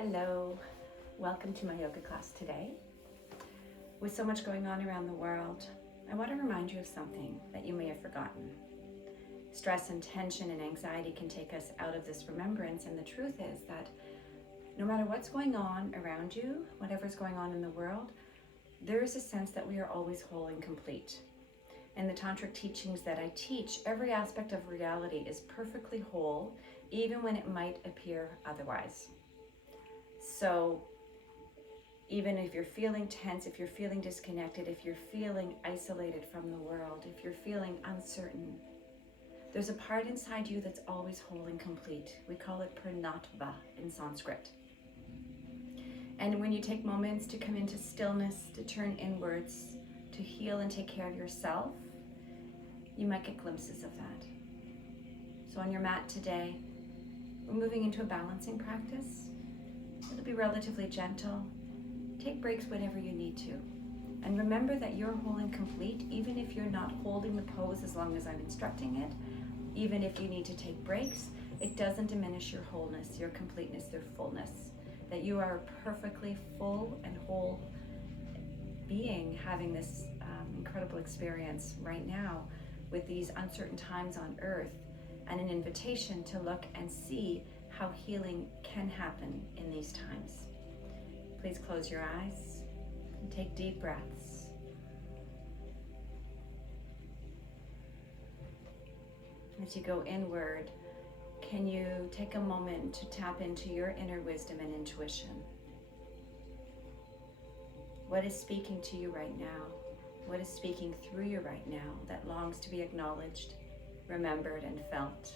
Hello, welcome to my yoga class today. With so much going on around the world, I want to remind you of something that you may have forgotten. Stress and tension and anxiety can take us out of this remembrance, and the truth is that no matter what's going on around you, whatever's going on in the world, there is a sense that we are always whole and complete. In the tantric teachings that I teach, every aspect of reality is perfectly whole, even when it might appear otherwise. So even if you're feeling tense, if you're feeling disconnected, if you're feeling isolated from the world, if you're feeling uncertain, there's a part inside you that's always whole and complete. We call it pranatva in Sanskrit. And when you take moments to come into stillness, to turn inwards, to heal and take care of yourself, you might get glimpses of that. So on your mat today, we're moving into a balancing practice. It'll be relatively gentle. Take breaks whenever you need to. And remember that you're whole and complete, even if you're not holding the pose as long as I'm instructing it. Even if you need to take breaks, it doesn't diminish your wholeness, your completeness, your fullness. That you are a perfectly full and whole being having this incredible experience right now with these uncertain times on earth, and an invitation to look and see how healing can happen in these times. Please close your eyes and take deep breaths. As you go inward, can you take a moment to tap into your inner wisdom and intuition? What is speaking to you right now? What is speaking through you right now that longs to be acknowledged, remembered, and felt?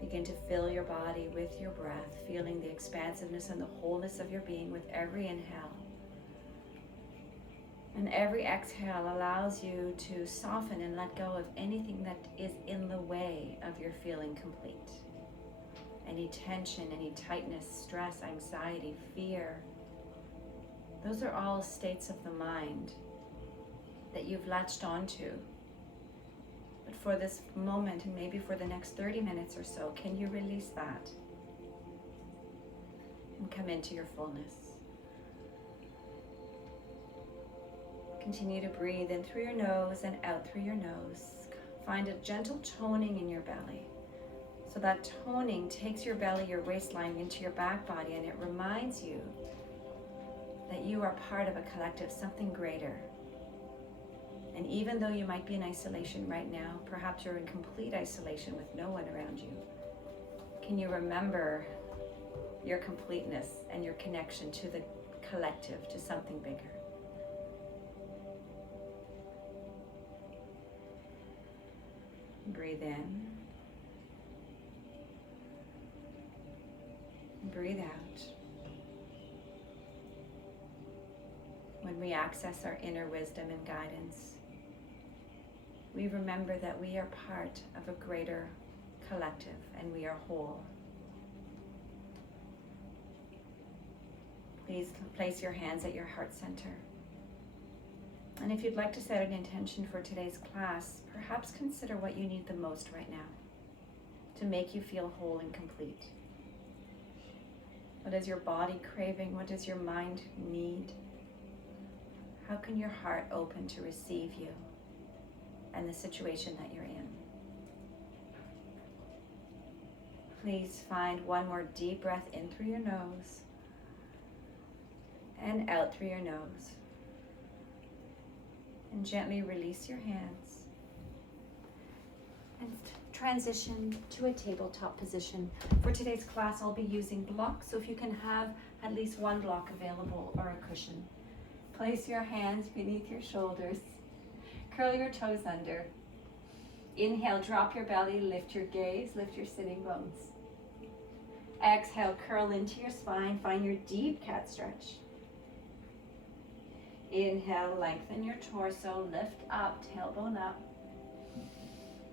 Begin to fill your body with your breath, feeling the expansiveness and the wholeness of your being with every inhale. And every exhale allows you to soften and let go of anything that is in the way of your feeling complete. Any tension, any tightness, stress, anxiety, fear, those are all states of the mind that you've latched onto. But for this moment, and maybe for the next 30 minutes or so, can you release that and come into your fullness? Continue to breathe in through your nose and out through your nose. Find a gentle toning in your belly. So that toning takes your belly, your waistline into your back body, and it reminds you that you are part of a collective, something greater. And even though you might be in isolation right now, perhaps you're in complete isolation with no one around you, can you remember your completeness and your connection to the collective, to something bigger? Breathe in. Breathe out. When we access our inner wisdom and guidance, we remember that we are part of a greater collective and we are whole. Please place your hands at your heart center. And if you'd like to set an intention for today's class, perhaps consider what you need the most right now to make you feel whole and complete. What is your body craving? What does your mind need? How can your heart open to receive you and the situation that you're in? Please find one more deep breath in through your nose and out through your nose. And gently release your hands and transition to a tabletop position. For today's class, I'll be using blocks, so if you can have at least one block available or a cushion. Place your hands beneath your shoulders. Curl your toes under. Inhale, drop your belly, lift your gaze, lift your sitting bones. Exhale, curl into your spine, find your deep cat stretch. Inhale, lengthen your torso, lift up, tailbone up.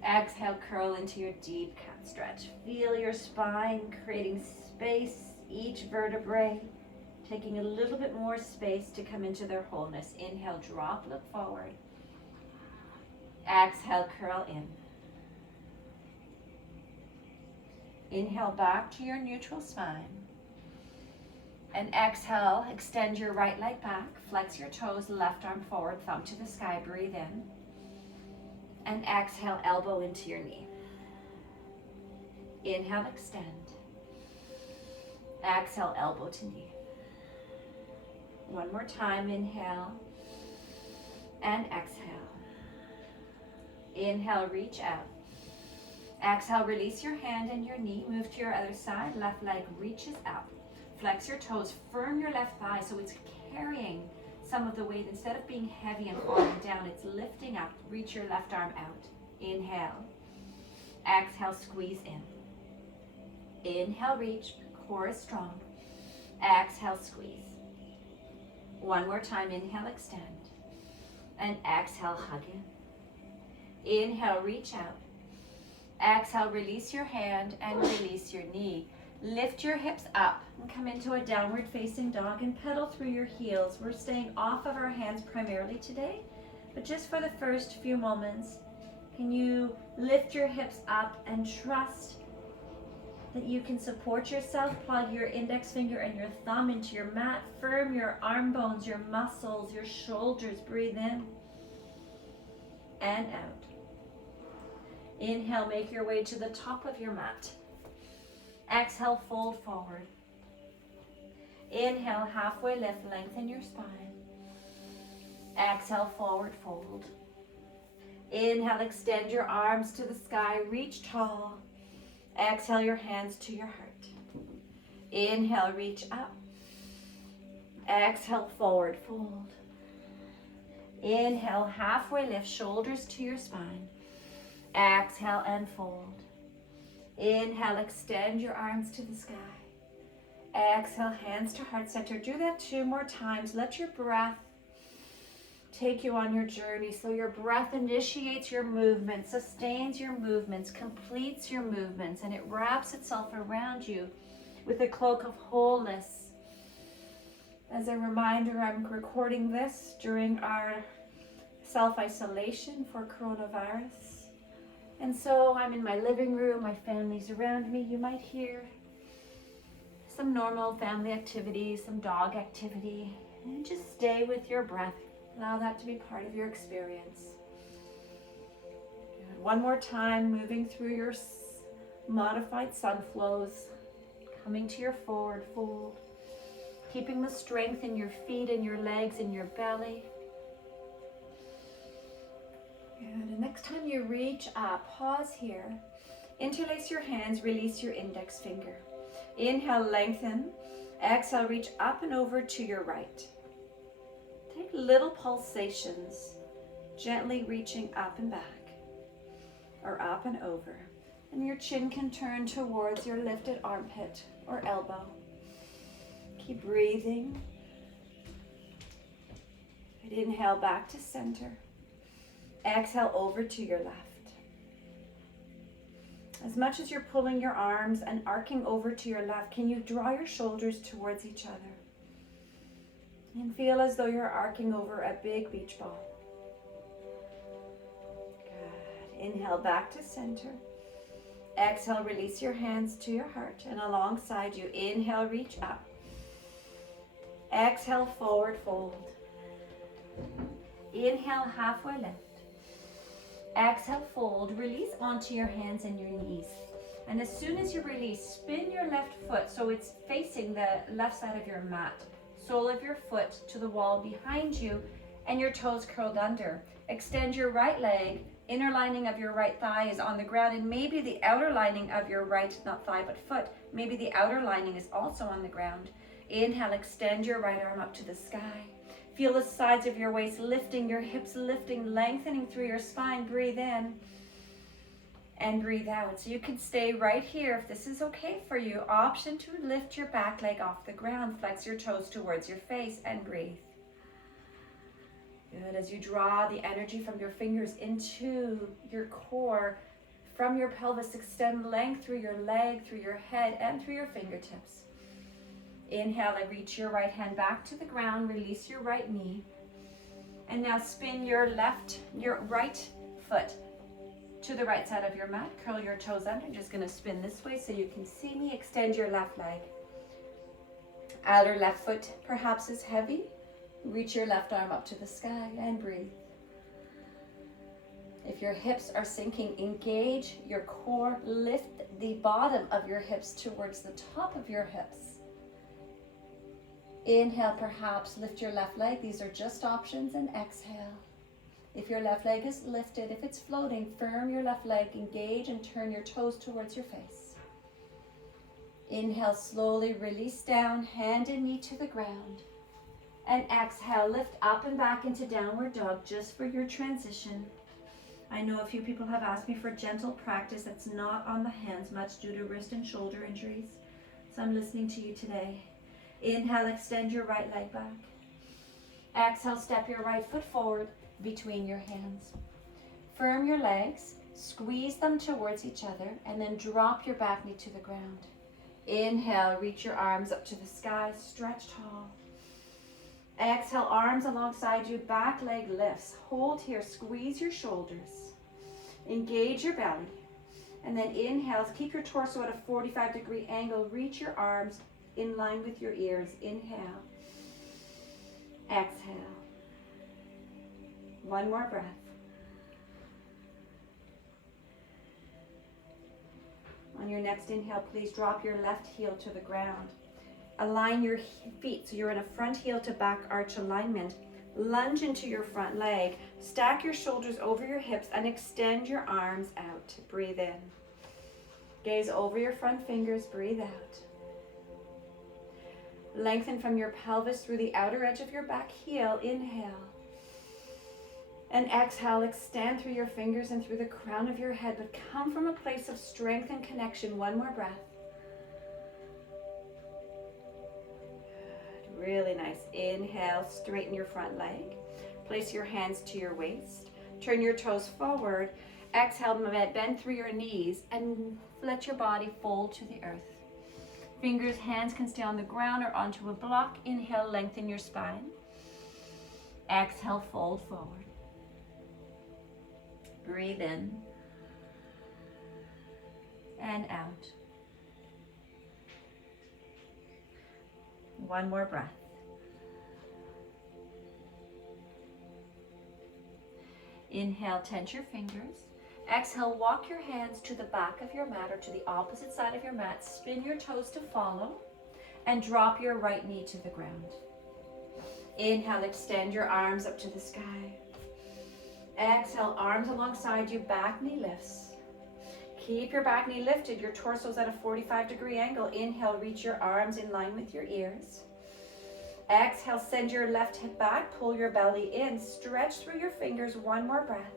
Exhale, curl into your deep cat stretch. Feel your spine creating space, each vertebrae taking a little bit more space to come into their wholeness. Inhale, drop, look forward. Exhale, curl in. Inhale back to your neutral spine. And exhale, extend your right leg back, flex your toes, left arm forward, thumb to the sky, breathe in. And exhale, elbow into your knee. Inhale, extend. Exhale, elbow to knee. One more time, inhale and exhale. Inhale, reach out. Exhale, release your hand and your knee, move to your other side, left leg reaches up. Flex your toes, firm your left thigh so it's carrying some of the weight. Instead of being heavy and falling down, it's lifting up. Reach your left arm out. Inhale. Exhale, squeeze in. Inhale, reach, core is strong. Exhale, squeeze. One more time, inhale, extend. And exhale, hug in. Inhale, reach out. Exhale, release your hand and release your knee. Lift your hips up and come into a downward facing dog and pedal through your heels. We're staying off of our hands primarily today, but just for the first few moments, can you lift your hips up and trust that you can support yourself? Plug your index finger and your thumb into your mat. Firm your arm bones, your muscles, your shoulders. Breathe in and out. Inhale, make your way to the top of your mat. Exhale, fold forward. Inhale, halfway lift, lengthen your spine. Exhale, forward fold. Inhale, extend your arms to the sky, reach tall. Exhale, your hands to your heart. Inhale, reach up. Exhale, forward fold. Inhale, halfway lift, shoulders to your spine. Exhale and fold. Inhale, extend your arms to the sky. Exhale, hands to heart center. Do that 2 more times. Let your breath take you on your journey. So your breath initiates your movement, sustains your movements, completes your movements, and it wraps itself around you with a cloak of wholeness. As a reminder, I'm recording this during our self-isolation for coronavirus. And so I'm in my living room, my family's around me. You might hear some normal family activity, some dog activity, and just stay with your breath. Allow that to be part of your experience. And one more time, moving through your modified sun flows, coming to your forward fold, keeping the strength in your feet and your legs and your belly. And the next time you reach up, pause here. Interlace your hands, release your index finger. Inhale, lengthen. Exhale, reach up and over to your right. Take little pulsations, gently reaching up and back, or up and over. And your chin can turn towards your lifted armpit or elbow. Keep breathing. Inhale, back to center. Exhale, over to your left. As much as you're pulling your arms and arcing over to your left, can you draw your shoulders towards each other? And feel as though you're arcing over a big beach ball. Good. Inhale, back to center. Exhale, release your hands to your heart and alongside you. Inhale, reach up. Exhale, forward fold. Inhale, halfway lift. Exhale, fold, release onto your hands and your knees. And as soon as you release, spin your left foot so it's facing the left side of your mat. Sole of your foot to the wall behind you and your toes curled under. Extend your right leg, inner lining of your right thigh is on the ground, and maybe the outer lining of your right, not thigh but foot, maybe the outer lining is also on the ground. Inhale, extend your right arm up to the sky. Feel the sides of your waist lifting, your hips lifting, lengthening through your spine. Breathe in and breathe out. So you can stay right here if this is okay for you. Option to lift your back leg off the ground. Flex your toes towards your face and breathe. Good. As you draw the energy from your fingers into your core, from your pelvis, extend length through your leg, through your head, and through your fingertips. Inhale and reach your right hand back to the ground. Release your right knee. And now spin your right foot to the right side of your mat. Curl your toes under. Just going to spin this way so you can see me. Extend your left leg. Outer left foot perhaps is heavy. Reach your left arm up to the sky and breathe. If your hips are sinking, engage your core. Lift the bottom of your hips towards the top of your hips. Inhale, perhaps lift your left leg. These are just options. And exhale. If your left leg is lifted, if it's floating, firm your left leg, engage and turn your toes towards your face. Inhale, slowly release down, hand and knee to the ground. And exhale, lift up and back into downward dog just for your transition. I know a few people have asked me for gentle practice that's not on the hands much due to wrist and shoulder injuries. So I'm listening to you today. Inhale, extend your right leg back. Exhale, step your right foot forward between your hands. Firm your legs, squeeze them towards each other, and then drop your back knee to the ground. Inhale, reach your arms up to the sky, stretch tall. Exhale, arms alongside you, back leg lifts. Hold here, squeeze your shoulders. Engage your belly. And then inhale, keep your torso at a 45-degree angle. Reach your arms in line with your ears. Inhale. Exhale. One more breath. On your next inhale, please drop your left heel to the ground. Align your feet so you're in a front heel to back arch alignment. Lunge into your front leg. Stack your shoulders over your hips and extend your arms out. Breathe in. Gaze over your front fingers. Breathe out. Lengthen from your pelvis through the outer edge of your back heel. Inhale. And exhale, extend through your fingers and through the crown of your head, but come from a place of strength and connection. One more breath. Good. Really nice. Inhale, straighten your front leg. Place your hands to your waist. Turn your toes forward. Exhale, bend through your knees and let your body fold to the earth. Fingers, hands can stay on the ground or onto a block. Inhale, lengthen your spine. Exhale, fold forward. Breathe in and out. One more breath. Inhale, tense your fingers. Exhale, walk your hands to the back of your mat or to the opposite side of your mat. Spin your toes to follow and drop your right knee to the ground. Inhale, extend your arms up to the sky. Exhale, arms alongside you, back knee lifts. Keep your back knee lifted, your torso's at a 45-degree angle. Inhale, reach your arms in line with your ears. Exhale, send your left hip back, pull your belly in, stretch through your fingers. One more breath.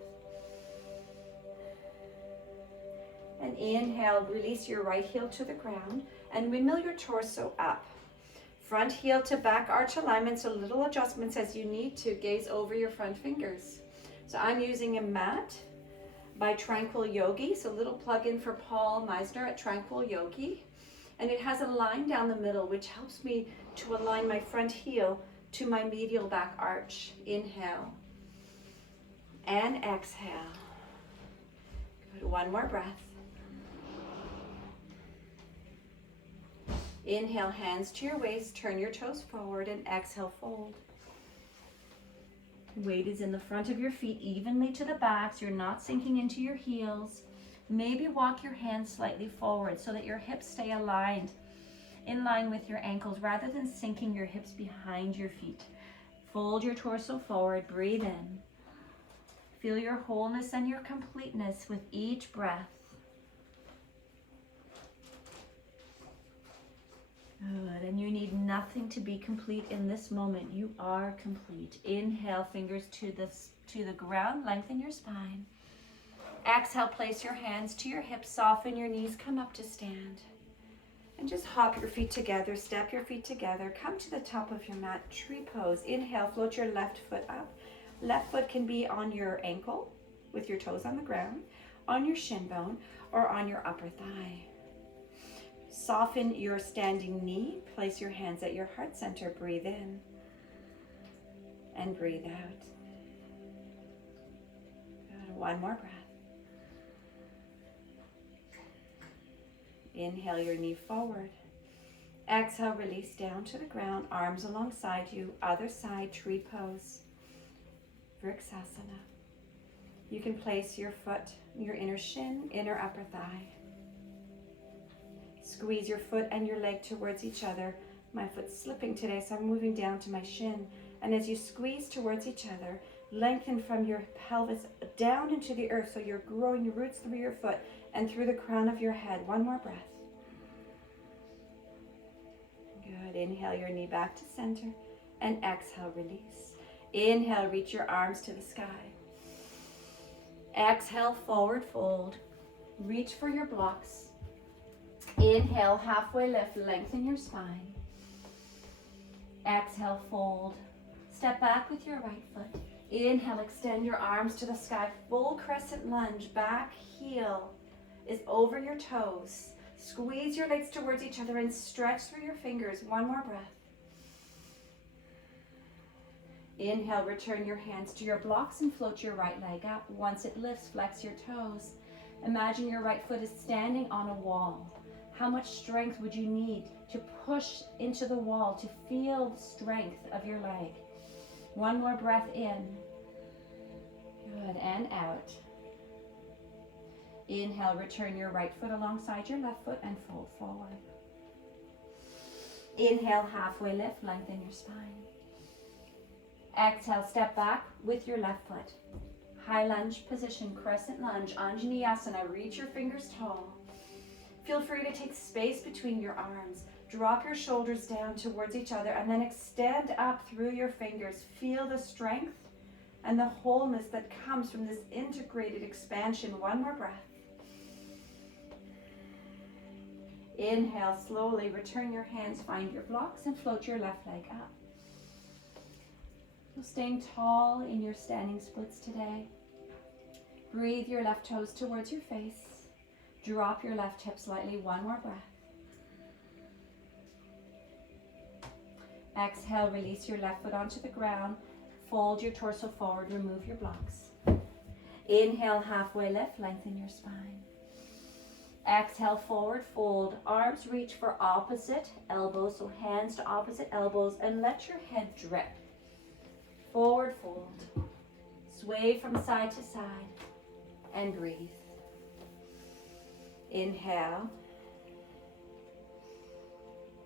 And inhale, release your right heel to the ground and windmill your torso up. Front heel to back arch alignment, so little adjustments as you need to. Gaze over your front fingers. So I'm using a mat by Tranquil Yogi. So a little plug-in for Paul Meisner at Tranquil Yogi. And it has a line down the middle which helps me to align my front heel to my medial back arch. Inhale and exhale. Good. One more breath. Inhale, hands to your waist, turn your toes forward, and exhale, fold. Weight is in the front of your feet, evenly to the backs. You're not sinking into your heels. Maybe walk your hands slightly forward so that your hips stay aligned, in line with your ankles, rather than sinking your hips behind your feet. Fold your torso forward, breathe in. Feel your wholeness and your completeness with each breath. Good, and you need nothing to be complete in this moment. You are complete. Inhale, fingers to the ground, lengthen your spine. Exhale, place your hands to your hips, soften your knees, come up to stand. And just hop your feet together, step your feet together, come to the top of your mat, tree pose. Inhale, float your left foot up. Left foot can be on your ankle with your toes on the ground, on your shin bone, or on your upper thigh. Soften your standing knee. Place your hands at your heart center. Breathe in and breathe out. Good. One more breath. Inhale your knee forward. Exhale, release down to the ground, arms alongside you, other side, tree pose, Vrksasana. You can place your foot, your inner shin, inner upper thigh. Squeeze your foot and your leg towards each other. My foot's slipping today, so I'm moving down to my shin. And as you squeeze towards each other, lengthen from your pelvis down into the earth, so you're growing your roots through your foot and through the crown of your head. One more breath. Good. Inhale your knee back to center and exhale, release. Inhale, reach your arms to the sky. Exhale, forward fold. Reach for your blocks. Inhale, halfway lift, lengthen your spine. Exhale, fold. Step back with your right foot. Inhale, extend your arms to the sky. Full crescent lunge. Back heel is over your toes. Squeeze your legs towards each other and stretch through your fingers. One more breath. Inhale, return your hands to your blocks and float your right leg up. Once it lifts, flex your toes. Imagine your right foot is standing on a wall. How much strength would you need to push into the wall to feel the strength of your leg? One more breath in. Good, and out. Inhale, return your right foot alongside your left foot and fold forward. Inhale, halfway lift, lengthen your spine. Exhale, step back with your left foot. High lunge position, crescent lunge, Anjaneyasana. Reach your fingers tall. Feel free to take space between your arms. Drop your shoulders down towards each other and then extend up through your fingers. Feel the strength and the wholeness that comes from this integrated expansion. One more breath. Inhale, slowly return your hands, find your blocks and float your left leg up. So staying tall in your standing splits today. Breathe your left toes towards your face. Drop your left hip slightly. One more breath. Exhale, release your left foot onto the ground. Fold your torso forward, remove your blocks. Inhale, halfway lift, lengthen your spine. Exhale, forward fold. Arms reach for opposite elbows, so hands to opposite elbows, and let your head drip. Forward fold. Sway from side to side and breathe. Inhale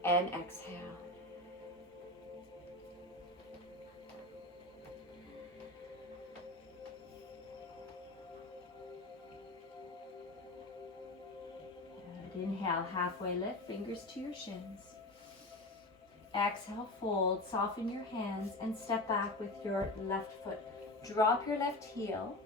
and exhale. Good. Inhale, halfway lift, fingers to your shins. Exhale, fold, soften your hands and step back with your left foot. Drop your left heel.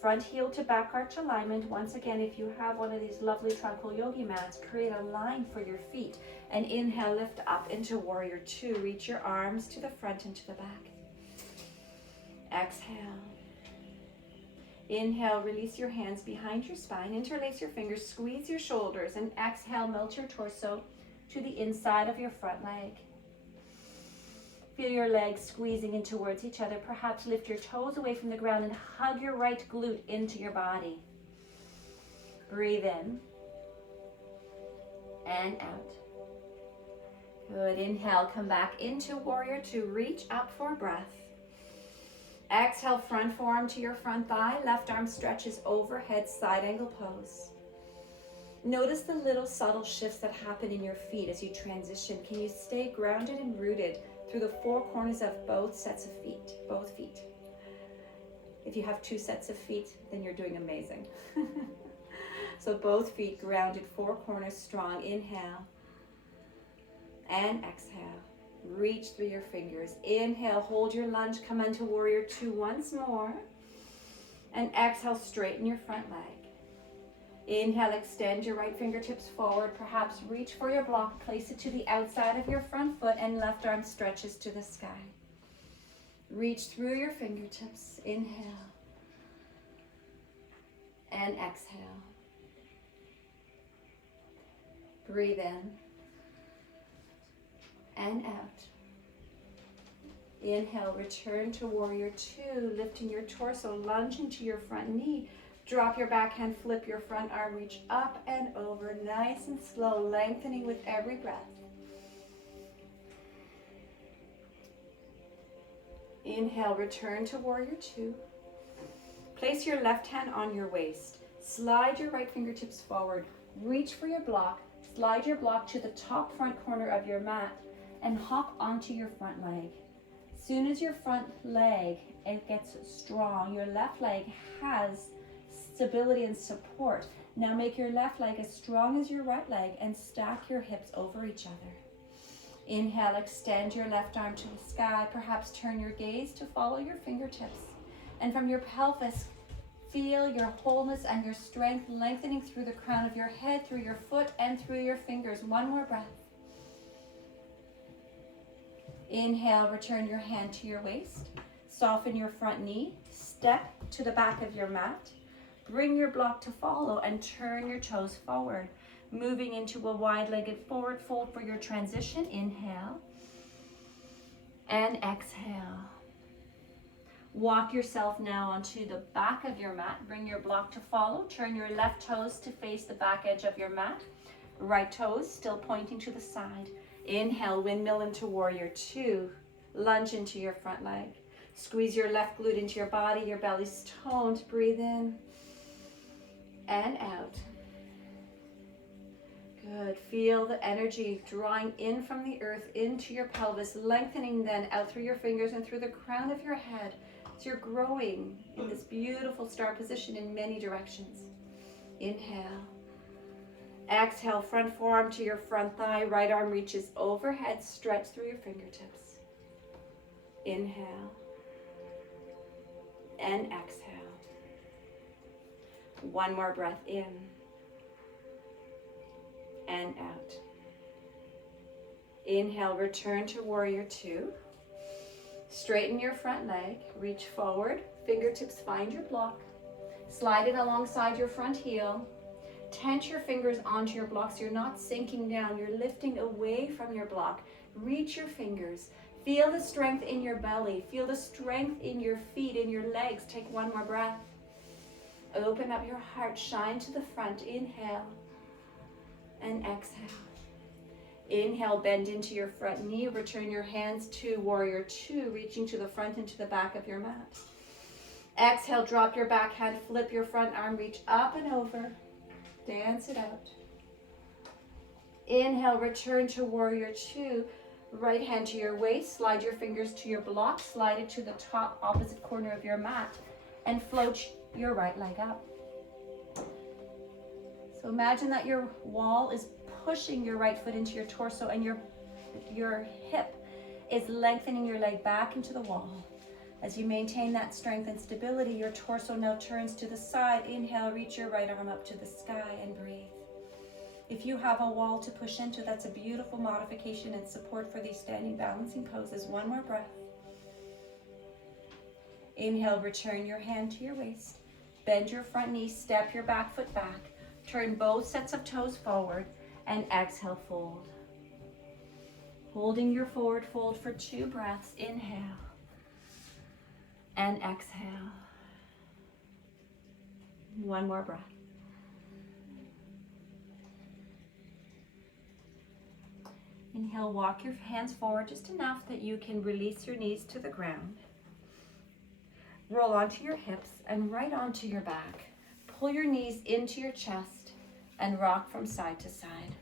Front heel to back arch alignment. Once again, if you have one of these lovely tranquil yogi mats, create a line for your feet. And inhale, lift up into warrior two. Reach your arms to the front and to the back. Exhale. Inhale, release your hands behind your spine. Interlace your fingers, squeeze your shoulders, and exhale, melt your torso to the inside of your front leg. Feel your legs squeezing in towards each other. Perhaps lift your toes away from the ground and hug your right glute into your body. Breathe in and out. Good. Inhale, come back into warrior two. Reach up for breath. Exhale, front forearm to your front thigh. Left arm stretches overhead, side angle pose. Notice the little subtle shifts that happen in your feet as you transition. Can you stay grounded and rooted through the four corners of both sets of feet, both feet? If you have two sets of feet, then you're doing amazing. So both feet grounded, four corners strong. Inhale and exhale. Reach through your fingers. Inhale, hold your lunge, come into warrior two once more. And exhale, straighten your front leg. Inhale, extend your right fingertips forward. Perhaps reach for your block, place it to the outside of your front foot, and left arm stretches to the sky. Reach through your fingertips. Inhale and exhale. Breathe in and out. Inhale, return to warrior two, lifting your torso, lunge into your front knee. Drop your backhand, flip your front arm, reach up and over, nice and slow, lengthening with every breath. Inhale, return to warrior two. Place your left hand on your waist. Slide your right fingertips forward. Reach for your block. Slide your block to the top front corner of your mat and hop onto your front leg. As soon as your front leg gets strong, your left leg has stability and support. Now make your left leg as strong as your right leg and stack your hips over each other. Inhale, extend your left arm to the sky. Perhaps turn your gaze to follow your fingertips. And from your pelvis, feel your wholeness and your strength lengthening through the crown of your head, through your foot, and through your fingers. One more breath. Inhale, return your hand to your waist. Soften your front knee. Step to the back of your mat. Bring your block to follow and turn your toes forward. Moving into a wide-legged forward fold for your transition. Inhale and exhale. Walk yourself now onto the back of your mat. Bring your block to follow. Turn your left toes to face the back edge of your mat. Right toes still pointing to the side. Inhale, windmill into warrior two. Lunge into your front leg. Squeeze your left glute into your body. Your belly's toned. Breathe in and out. Good. Feel the energy drawing in from the earth into your pelvis, lengthening then out through your fingers and through the crown of your head. So you're growing in this beautiful star position in many directions. Inhale. Exhale, front forearm to your front thigh. Right arm reaches overhead. Stretch through your fingertips. Inhale. And exhale. One more breath in. And out. Inhale, return to warrior two. Straighten your front leg, reach forward, fingertips find your block. Slide it alongside your front heel. Tense your fingers onto your block so you're not sinking down, you're lifting away from your block. Reach your fingers. Feel the strength in your belly. Feel the strength in your feet, in your legs. Take one more breath. Open up your heart, shine to the front. Inhale. And exhale. Inhale, bend into your front knee. Return your hands to warrior two, reaching to the front and to the back of your mat. Exhale, drop your back hand, flip your front arm, reach up and over. Dance it out. Inhale, return to warrior two. Right hand to your waist. Slide your fingers to your block. Slide it to the top opposite corner of your mat and float your right leg up. So imagine that your wall is pushing your right foot into your torso and your hip is lengthening your leg back into the wall. As you maintain that strength and stability, your torso now turns to the side. Inhale, reach your right arm up to the sky and breathe. If you have a wall to push into, that's a beautiful modification and support for these standing balancing poses. One more breath. Inhale, return your hand to your waist. Bend your front knee, step your back foot back. Turn both sets of toes forward and exhale, fold. Holding your forward fold for 2 breaths. Inhale and exhale. One more breath. Inhale, walk your hands forward just enough that you can release your knees to the ground. Roll onto your hips and right onto your back. Pull your knees into your chest and rock from side to side.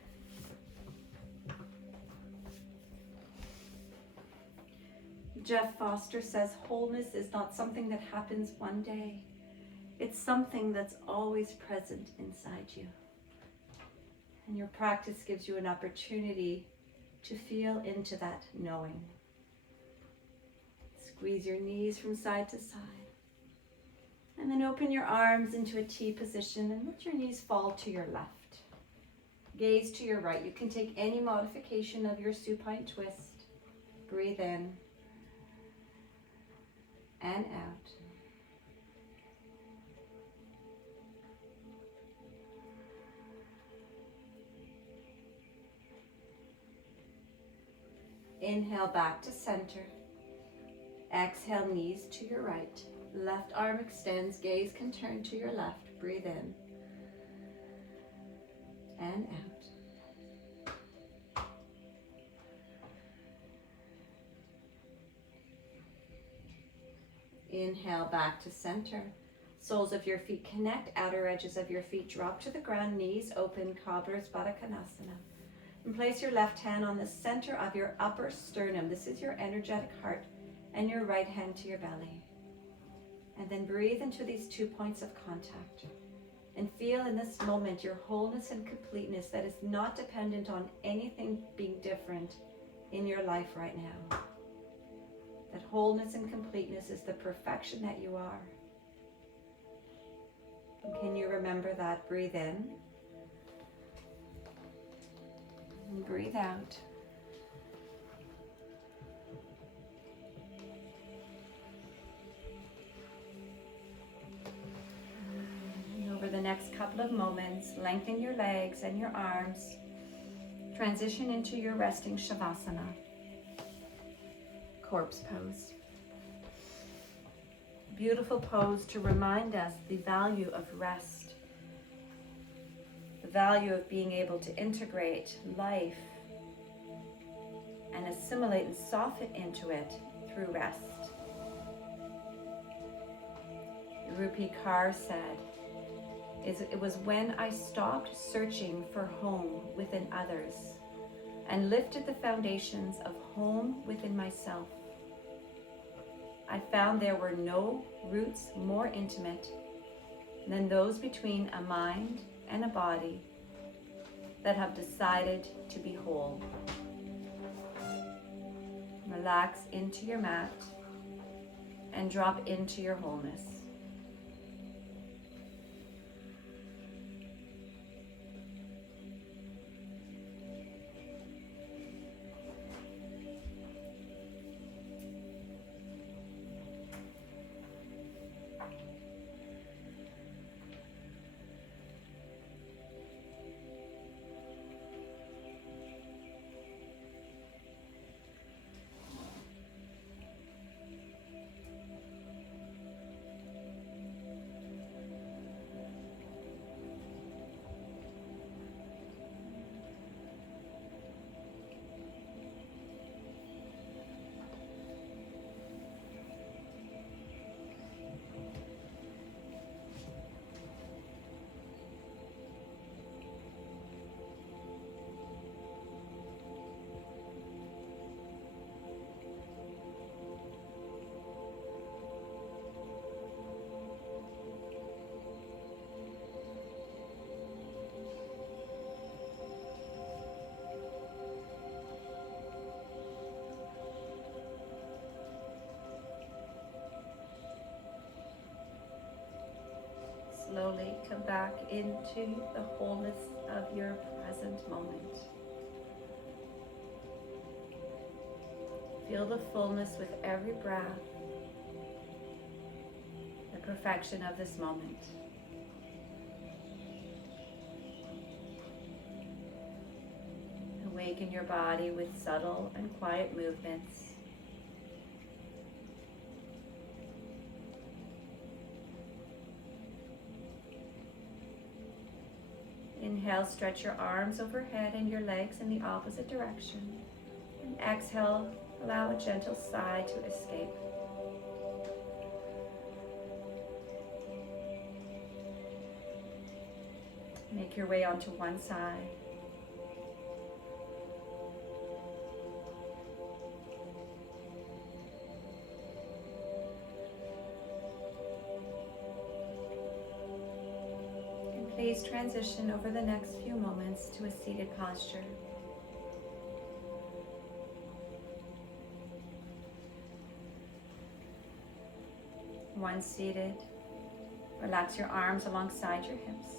Jeff Foster says wholeness is not something that happens one day. It's something that's always present inside you. And your practice gives you an opportunity to feel into that knowing. Squeeze your knees from side to side. And then open your arms into a T position and let your knees fall to your left. Gaze to your right. You can take any modification of your supine twist. Breathe in and out. Inhale back to center. Exhale, knees to your right. Left arm extends, gaze can turn to your left. Breathe in and out. Inhale back to center. Soles of your feet connect, outer edges of your feet drop to the ground, knees open, Cobbler's Baddha Konasana. And place your left hand on the center of your upper sternum. This is your energetic heart, and your right hand to your belly. And then breathe into these 2 points of contact. And feel in this moment your wholeness and completeness that is not dependent on anything being different in your life right now. That wholeness and completeness is the perfection that you are. And can you remember that? Breathe in. And breathe out. And over the next couple of moments, lengthen your legs and your arms. Transition into your resting Shavasana. Corpse pose. Beautiful pose to remind us the value of rest, the value of being able to integrate life and assimilate and soften into it through rest. Rupi Kaur said, it was when I stopped searching for home within others and lifted the foundations of home within myself. I found there were no roots more intimate than those between a mind and a body that have decided to be whole. Relax into your mat and drop into your wholeness. Slowly come back into the wholeness of your present moment. Feel the fullness with every breath, the perfection of this moment. Awaken your body with subtle and quiet movements. Inhale, stretch your arms overhead and your legs in the opposite direction. And exhale, allow a gentle sigh to escape. Make your way onto one side. Please transition over the next few moments to a seated posture. Once seated, relax your arms alongside your hips.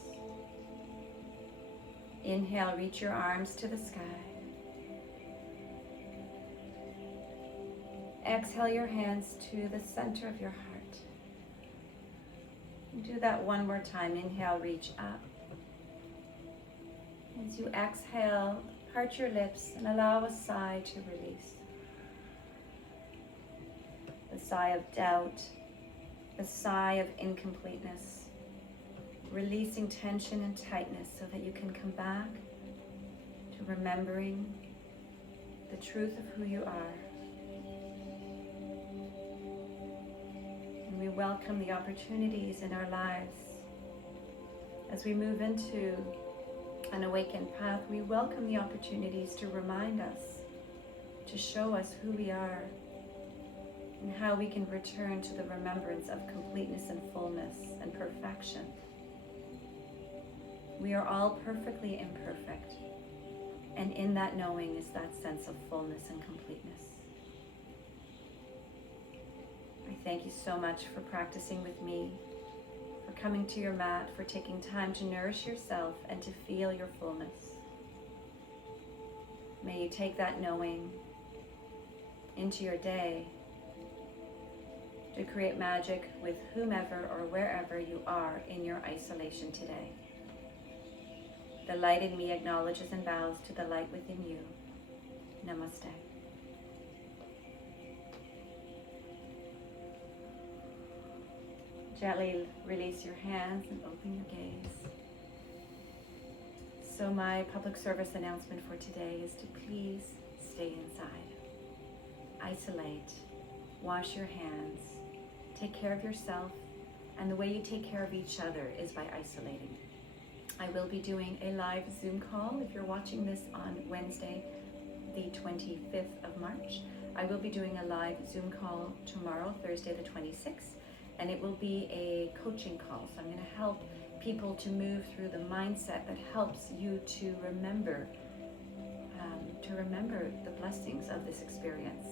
Inhale, reach your arms to the sky. Exhale your hands to the center of your heart. Do that one more time. Inhale, reach up. As you exhale, part your lips and allow a sigh to release. A sigh of doubt, a sigh of incompleteness. releasing tension and tightness so that you can come back to remembering the truth of who you are. And we welcome the opportunities in our lives as we move into an awakened path. We welcome the opportunities to remind us, to show us who we are, and how we can return to the remembrance of completeness and fullness and perfection. We are all perfectly imperfect, and in that knowing is that sense of fullness and completeness. I thank you so much for practicing with me, for coming to your mat, for taking time to nourish yourself and to feel your fullness. May you take that knowing into your day to create magic with whomever or wherever you are in your isolation today. The light in me acknowledges and bows to the light within you. Namaste. Gently release your hands and open your gaze. So my public service announcement for today is to please stay inside. Isolate, wash your hands, take care of yourself, and the way you take care of each other is by isolating. I will be doing a live Zoom call if you're watching this on Wednesday, the 25th of March. I will be doing a live Zoom call tomorrow, Thursday the 26th, and it will be a coaching call. So I'm going to help people to move through the mindset that helps you to remember the blessings of this experience.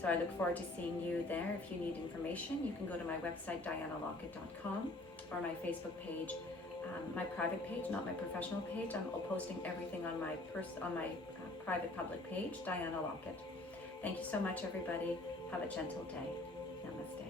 So I look forward to seeing you there. If you need information, you can go to my website, dianalockett.com, or my Facebook page, my private page, not my professional page. I'm posting everything on my private public page, Diana Lockett. Thank you so much, everybody. Have a gentle day. Namaste.